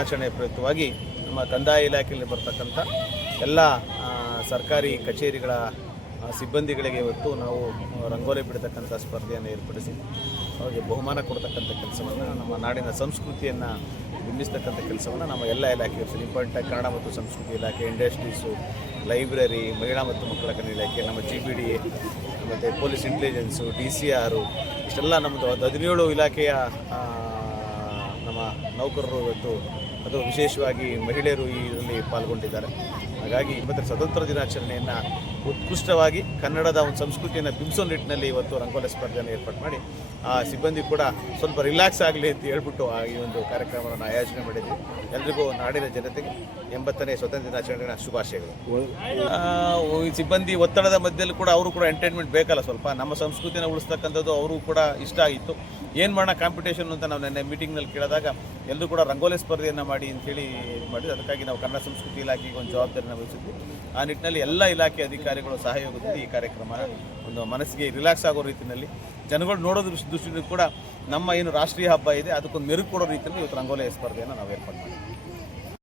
ದಿನಾಚರಣೆ ಪ್ರಯುಕ್ತವಾಗಿ ನಮ್ಮ ಕಂದಾಯ ಇಲಾಖೆಯಲ್ಲಿ ಬರ್ತಕ್ಕಂಥ ಎಲ್ಲ ಸರ್ಕಾರಿ ಕಚೇರಿಗಳ ಸಿಬ್ಬಂದಿಗಳಿಗೆ ಇವತ್ತು ನಾವು ರಂಗೋಲಿ ಬಿಡತಕ್ಕಂಥ ಸ್ಪರ್ಧೆಯನ್ನು ಏರ್ಪಡಿಸಿ ಅವರಿಗೆ ಬಹುಮಾನ ಕೊಡ್ತಕ್ಕಂಥ ಕೆಲಸವನ್ನು, ನಮ್ಮ ನಾಡಿನ ಸಂಸ್ಕೃತಿಯನ್ನು ಬಿಂಬಿಸ್ತಕ್ಕಂಥ ಕೆಲಸವನ್ನು ನಮ್ಮ ಎಲ್ಲ ಇಲಾಖೆ ಇಂಪಾರ್ಟೆಂಟಾಗಿ ಕನ್ನಡ ಮತ್ತು ಸಂಸ್ಕೃತಿ ಇಲಾಖೆ, ಇಂಡಸ್ಟ್ರೀಸು, ಲೈಬ್ರರಿ, ಮಹಿಳಾ ಮತ್ತು ಮಕ್ಕಳ ಕಲ್ಯಾಣ ಇಲಾಖೆ, ನಮ್ಮ GBD ಮತ್ತು ಪೊಲೀಸ್ ಇಂಟೆಲಿಜೆನ್ಸು, DCR ಇಷ್ಟೆಲ್ಲ ನಮ್ಮದು 17 ಇಲಾಖೆಯ ನಮ್ಮ ನೌಕರರು ಇವತ್ತು ಅದು ವಿಶೇಷವಾಗಿ ಮಹಿಳೆಯರು ಇದರಲ್ಲಿ ಪಾಲ್ಗೊಂಡಿದ್ದಾರೆ. ಹಾಗಾಗಿ ಇವತ್ತು ಸ್ವತಂತ್ರ ದಿನಾಚರಣೆಯನ್ನು ಉತ್ಕೃಷ್ಟವಾಗಿ ಕನ್ನಡದ ಒಂದು ಸಂಸ್ಕೃತಿಯನ್ನು ಬಿಂಬಿಸೋ ನಿಟ್ಟಿನಲ್ಲಿ ಇವತ್ತು ರಂಗೋಲಿ ಸ್ಪರ್ಧೆಯನ್ನು ಏರ್ಪಾಡು ಮಾಡಿ ಆ ಸಿಬ್ಬಂದಿ ಕೂಡ ಸ್ವಲ್ಪ ರಿಲ್ಯಾಕ್ಸ್ ಆಗಲಿ ಅಂತ ಹೇಳ್ಬಿಟ್ಟು ಈ ಒಂದು ಕಾರ್ಯಕ್ರಮವನ್ನು ಆಯೋಜನೆ ಮಾಡಿದ್ವಿ. ಎಲ್ರಿಗೂ ನಾಡಿನ ಜನತೆಗೆ 80ನೇ ಸ್ವತಂತ್ರ ದಿನಾಚರಣೆಯ ಶುಭಾಶಯಗಳು. ಈ ಸಿಬ್ಬಂದಿ ಒತ್ತಡದ ಮಧ್ಯದಲ್ಲಿ ಕೂಡ ಅವರು ಕೂಡ ಎಂಟರ್ಟೈನ್ಮೆಂಟ್ ಬೇಕಲ್ಲ, ಸ್ವಲ್ಪ ನಮ್ಮ ಸಂಸ್ಕೃತಿನ ಉಳಿಸ್ತಕ್ಕಂಥದ್ದು ಅವರು ಕೂಡ ಇಷ್ಟ ಆಗಿತ್ತು. ಏನು ಮಾಡೋಣ ಕಾಂಪಿಟೇಷನ್ ಅಂತ ನಾವು ನೆನ್ನೆ ಮೀಟಿಂಗ್ನಲ್ಲಿ ಕೇಳಿದಾಗ ಎಲ್ಲರೂ ಕೂಡ ರಂಗೋಲಿ ಸ್ಪರ್ಧೆಯನ್ನು ಮಾಡಿ ಅಂತೇಳಿ ಮಾಡಿದ್ವಿ. ಅದಕ್ಕಾಗಿ ನಾವು ಕನ್ನಡ ಸಂಸ್ಕೃತಿ ಇಲಾಖೆಗೆ ಒಂದು ಜವಾಬ್ದಾರಿನ ವಹಿಸಿದ್ವಿ. ಆ ನಿಟ್ಟಿನಲ್ಲಿ ಎಲ್ಲ ಇಲಾಖೆ ಅಧಿಕಾರಿಗಳು ಸಹಯೋಗದಿಂದ ಈ ಕಾರ್ಯಕ್ರಮ ಒಂದು ಮನಸ್ಸಿಗೆ ರಿಲ್ಯಾಕ್ಸ್ ಆಗೋ ರೀತಿಯಲ್ಲಿ ಜನಗಳು ನೋಡೋದ್ರ ದೃಷ್ಟಿಯಿಂದ ಕೂಡ ನಮ್ಮ ಏನು ರಾಷ್ಟ್ರೀಯ ಹಬ್ಬ ಇದೆ ಅದಕ್ಕೊಂದು ಮೆರುಗು ಕೊಡೋ ರೀತಿಯಲ್ಲಿ ಇವತ್ತು ರಂಗೋಲಿ ಸ್ಪರ್ಧೆಯನ್ನು ನಾವು ಏರ್ಪಾಡು ಮಾಡಿದ್ವಿ.